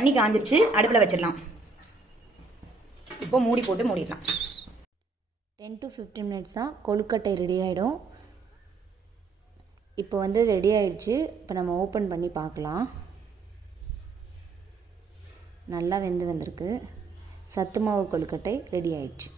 தண்ணி காஞ்சிருச்சு, அடுப்பில் வச்சிடலாம். இப்போ மூடி போட்டு மூடிடலாம். 10 to 15 மினிட்ஸ் தான் கொழுக்கட்டை ரெடி ஆகிடும். இப்போ வந்து ரெடி ஆகிடுச்சு. இப்போ நம்ம ஓப்பன் பண்ணி பார்க்கலாம். நல்லா வெந்து வந்திருக்கு. சத்து மாவு கொழுக்கட்டை ரெடி ஆகிடுச்சு.